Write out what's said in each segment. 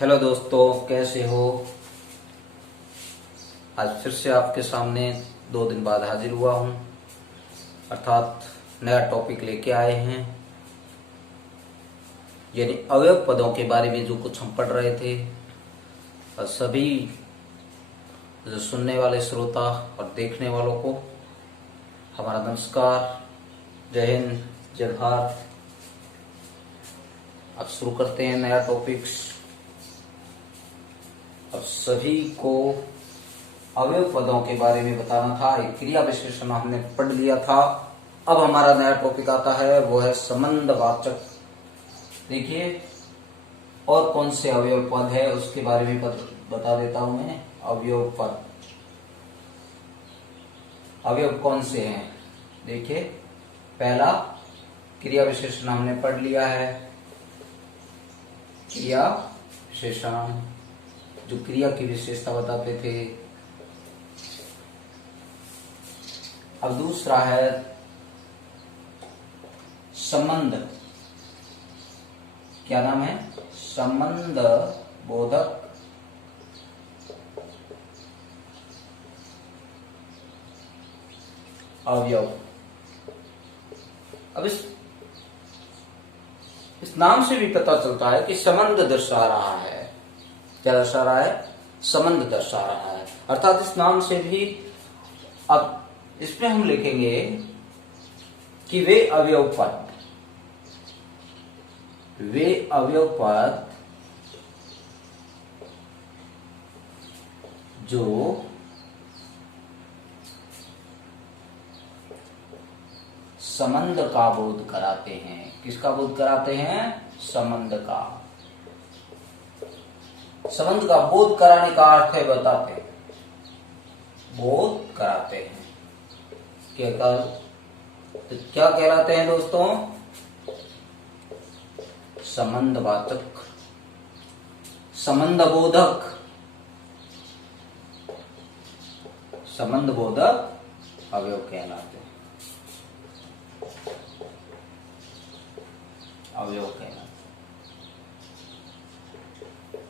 Hello दोस्तों, कैसे हो। आज फिर से आपके सामने 2 दिन बाद हाजिर हुआ हूं, अर्थात नया टॉपिक लेके आए हैं। यानी अवयव पदों के बारे में जो कुछ हम पढ़ रहे थे। और सभी जो सुनने वाले श्रोता और देखने वालों को हमारा नमस्कार, जय हिंद, जय भारत। अब शुरू करते हैं नया टॉपिक्स। अब सभी को अवयव पदों के बारे में बताना था। एक क्रिया विशेषण हमने पढ़ लिया था। अब हमारा नया टॉपिक आता है, वो है संबंधवाचक। देखिए, और कौन से अवयव पद है उसके बारे में बता देता हूं मैं। अवयव पद, अवयव कौन से हैं। देखिए, पहला क्रिया विशेषण हमने पढ़ लिया है। क्रिया विशेषण जो क्रिया की विशेषता बताते थे। अब दूसरा है संबंध। क्या नाम है? संबंध बोधक अवयव। अब इस नाम से भी पता चलता है कि संबंध दर्शा रहा है। क्या दर्शा रहा है? संबंध दर्शा रहा है। अर्थात इस नाम से भी अब इसमें हम लिखेंगे कि वे अवयव पद जो संबंध का बोध कराते हैं। किसका बोध कराते हैं? संबंध का। संबंध का बोध कराने का अर्थ है बताते हैं, बोध कराते हैं। क्या कहलाते हैं दोस्तों? संबंधवाचक, संबंध बोधक, संबंध बोधक अवयव कहलाते हैं। अवयव कहलाते हैं।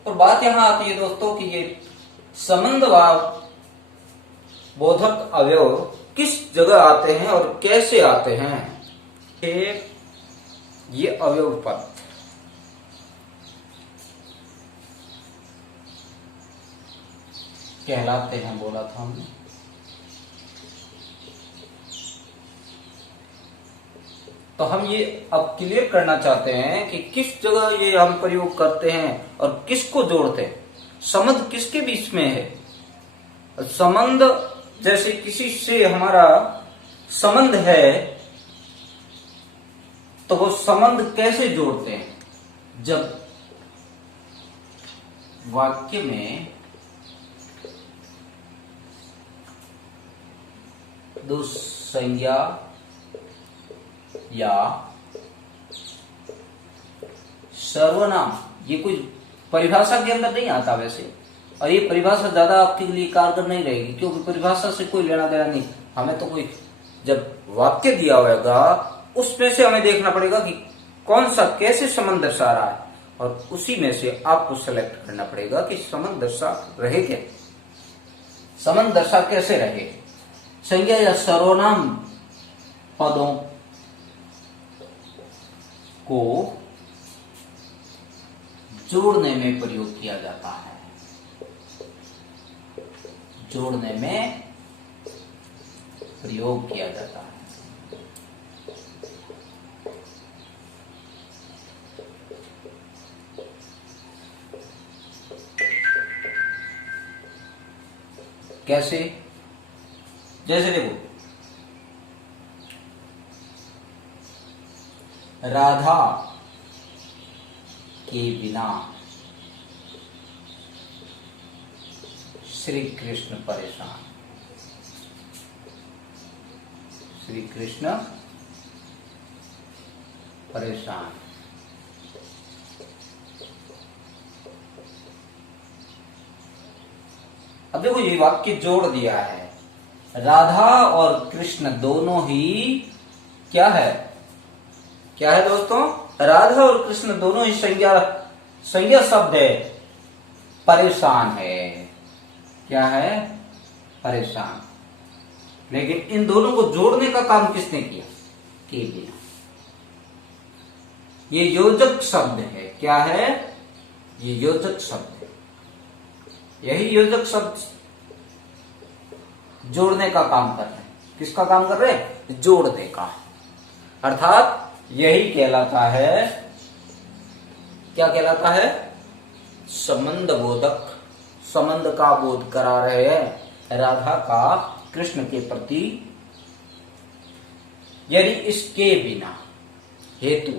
और बात यहां आती है दोस्तों कि ये संबंध बोधक अवयव किस जगह आते हैं और कैसे आते हैं। ये अवयव पद कहलाते हैं, बोला था हमने। तो हम ये अब क्लियर करना चाहते हैं कि किस जगह ये हम प्रयोग करते हैं और किसको जोड़ते हैं। संबंध किसके बीच में है? संबंध जैसे किसी से हमारा संबंध है तो वो संबंध कैसे जोड़ते हैं? जब वाक्य में दो संज्ञा या सर्वनाम, ये कोई परिभाषा के अंदर नहीं आता वैसे, और ये परिभाषा ज्यादा आपके लिए कारगर नहीं रहेगी क्योंकि परिभाषा से कोई लेना देना नहीं। हमें तो कोई जब वाक्य दिया होगा उसमें से हमें देखना पड़ेगा कि कौन सा कैसे संबंध दर्शा रहा है, और उसी में से आपको सेलेक्ट करना पड़ेगा कि संबंध दर्शा रहे क्या, संबंध दर्शा कैसे रहे। संज्ञा या सर्वनाम पदों को जोड़ने में प्रयोग किया जाता है। जोड़ने में प्रयोग किया जाता है। कैसे? जैसे देखो, राधा के बिना श्री कृष्ण परेशान। श्री कृष्ण परेशान। अब देखो, ये वाक्य जोड़ दिया है। राधा और कृष्ण दोनों ही क्या है? क्या है दोस्तों? राधा और कृष्ण दोनों ही संज्ञा शब्द है। परेशान है। क्या है? परेशान। लेकिन इन दोनों को जोड़ने का काम किसने किया? के बिना। ये योजक शब्द है। क्या है? ये योजक शब्द है। यही योजक शब्द जोड़ने का काम कर रहे हैं। किसका काम कर रहे हैं? जोड़ने का। अर्थात यही कहलाता है, क्या कहलाता है? संबंध बोधक। संबंध का बोध करा रहे हैं राधा का कृष्ण के प्रति। यदि इसके बिना हेतु,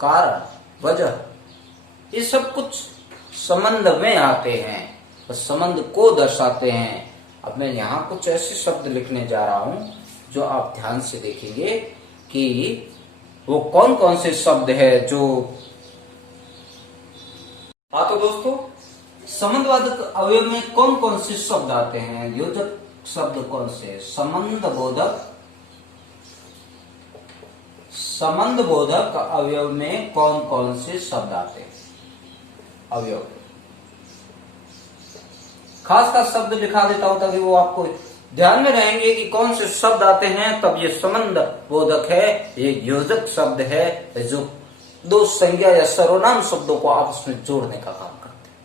कारण, वजह, ये सब कुछ संबंध में आते हैं, तो संबंध को दर्शाते हैं। अब मैं यहां कुछ ऐसे शब्द लिखने जा रहा हूं जो आप ध्यान से देखेंगे कि वो कौन कौन से शब्द है जो। हाँ तो दोस्तों, संबंधवाचक अवयव में कौन कौन से शब्द आते हैं? योजक शब्द कौन से? संबंध बोधक। संबंध बोधक अवयव में कौन कौन से शब्द आते हैं? अवयव खास खास शब्द लिखा देता हूं ताकि वो आपको ध्यान में रहेंगे कि कौन से शब्द आते हैं। तब ये संबंध बोधक है, ये योजक शब्द है जो दो संज्ञा या सर्वनाम शब्दों को आपस में जोड़ने का काम करते हैं,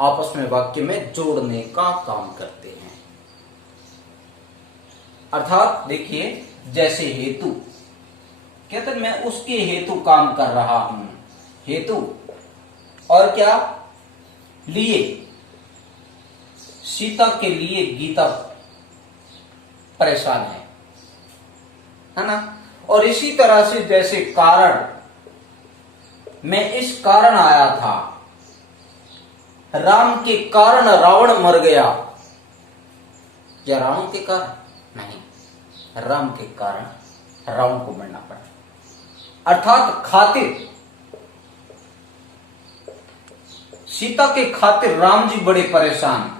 आपस में वाक्य में जोड़ने का काम करते हैं। अर्थात देखिए, जैसे हेतु, कहते हैं मैं उसके हेतु काम कर रहा हूं। हेतु और क्या? लिए। सीता के लिए गीता परेशान है ना? और इसी तरह से जैसे कारण, मैं इस कारण आया था। राम के कारण रावण मर गया। या रावण के कारण? नहीं, राम के कारण रावण को मरना पड़ा। अर्थात खातिर, सीता के खातिर राम जी बड़े परेशान।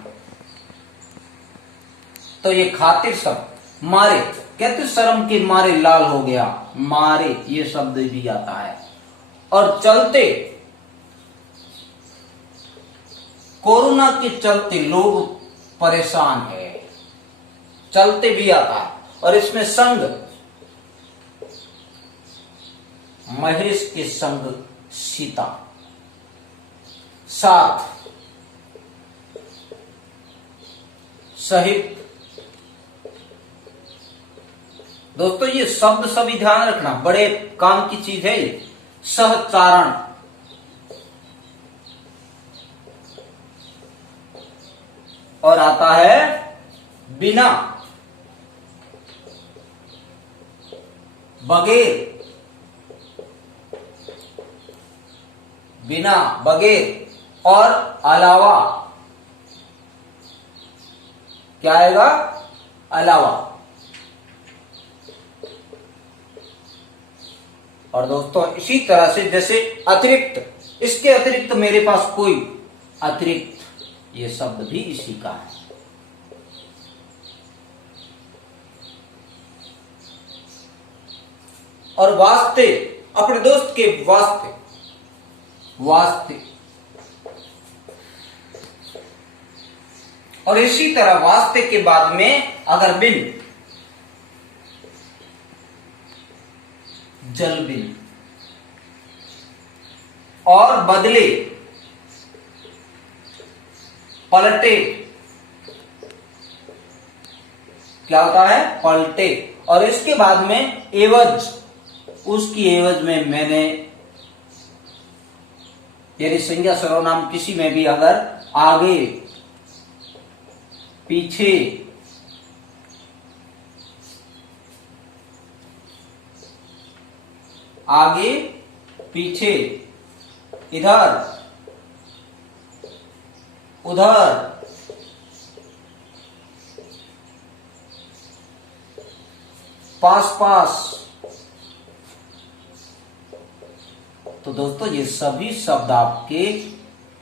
तो ये खातिर शब्द, मारे, कहते शर्म के मारे लाल हो गया, मारे ये शब्द भी आता है। और चलते, कोरोना के चलते लोग परेशान है, चलते भी आता है। और इसमें संग, महेश के संग सीता, साथ, सहित। दोस्तों ये शब्द सभी ध्यान रखना, बड़े काम की चीज है ये। सहचारण, और आता है बिना, बगैर, बिना, बगैर और अलावा। क्या आएगा? अलावा। और दोस्तों इसी तरह से जैसे अतिरिक्त, इसके अतिरिक्त मेरे पास कोई, अतिरिक्त ये शब्द भी इसी का है। और वास्ते, अपने दोस्त के वास्ते, वास्ते। और इसी तरह वास्ते के बाद में अगर बिन, जल बिन। और बदले, पलटे। क्या होता है? पलटे। और इसके बाद में एवज, उसकी एवज में मैंने, यदि संज्ञा सर्वनाम किसी में भी अगर आगे, पीछे, आगे, पीछे, इधर, उधर, पास पास। तो दोस्तों ये सभी शब्द आपके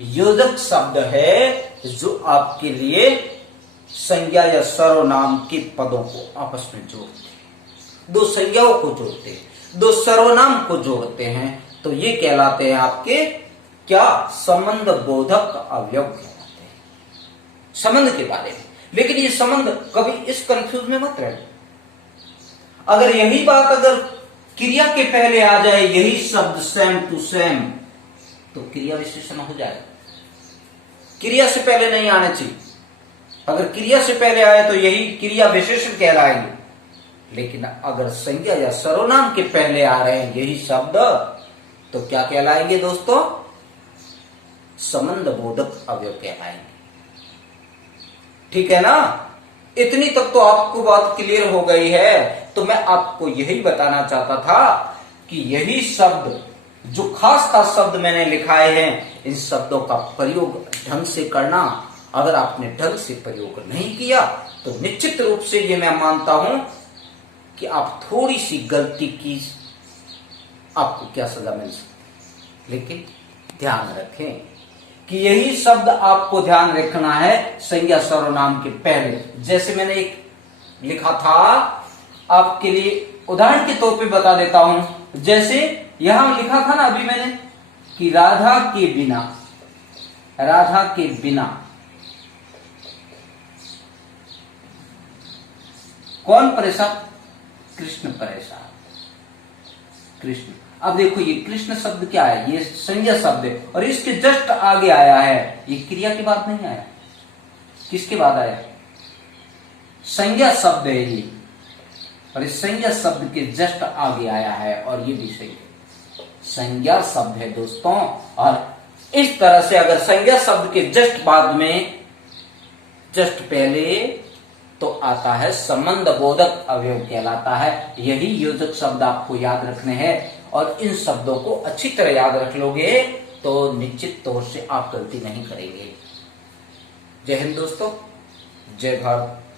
योजक शब्द है जो आपके लिए संज्ञा या सर्वनाम के पदों को आपस में जोड़ते हैं, दो संज्ञाओं को जोड़ते हैं, दो सर्वनाम को जोड़ते हैं। तो ये कहलाते हैं आपके क्या? संबंध बोधक अवयव। संबंध के बारे में। लेकिन ये संबंध कभी इस कंफ्यूज में मत रहे। अगर यही बात अगर क्रिया के पहले आ जाए, यही शब्द सेम टू सेम, तो क्रिया विशेषण हो जाएगा। क्रिया से पहले नहीं आने चाहिए। अगर क्रिया से पहले आए तो यही क्रिया विशेषण कहलाएंगे। लेकिन अगर संज्ञा या सर्वनाम के पहले आ रहे हैं यही शब्द, तो क्या कहलाएंगे दोस्तों? संबंध बोधक अवयव कहलाएंगे। ठीक है ना? इतनी तक तो आपको बात क्लियर हो गई है। तो मैं आपको यही बताना चाहता था कि यही शब्द, जो खास खास शब्द मैंने लिखाए हैं, इन शब्दों का प्रयोग ढंग से करना। अगर आपने ढंग से प्रयोग नहीं किया तो निश्चित रूप से ये मैं मानता हूं कि आप थोड़ी सी गलती की, आपको क्या सजा मिल सकती। लेकिन ध्यान रखें कि यही शब्द आपको ध्यान रखना है संज्ञा सर्वनाम के पहले। जैसे मैंने एक लिखा था, आपके लिए उदाहरण के तौर पे बता देता हूं। जैसे यहां लिखा था ना अभी मैंने कि राधा के बिना, राधा के बिना कौन परेशान? कृष्ण परेशान। कृष्ण। अब देखो ये कृष्ण शब्द क्या है? ये संज्ञा शब्द है और इसके जस्ट आगे आया है। ये क्रिया के बाद नहीं आया। किसके बाद आया? संज्ञा शब्द है ये, और इस संज्ञा शब्द के जस्ट आगे आया है। और ये भी सही संज्ञा शब्द है दोस्तों। और इस तरह से अगर संज्ञा शब्द के जस्ट बाद में, जस्ट पहले, तो आता है संबंध बोधक अवयव कहलाता है। यही योजक शब्द आपको याद रखने हैं। और इन शब्दों को अच्छी तरह याद रख लोगे तो निश्चित तौर से आप गलती नहीं करेंगे। जय हिंद दोस्तों, जय भारत।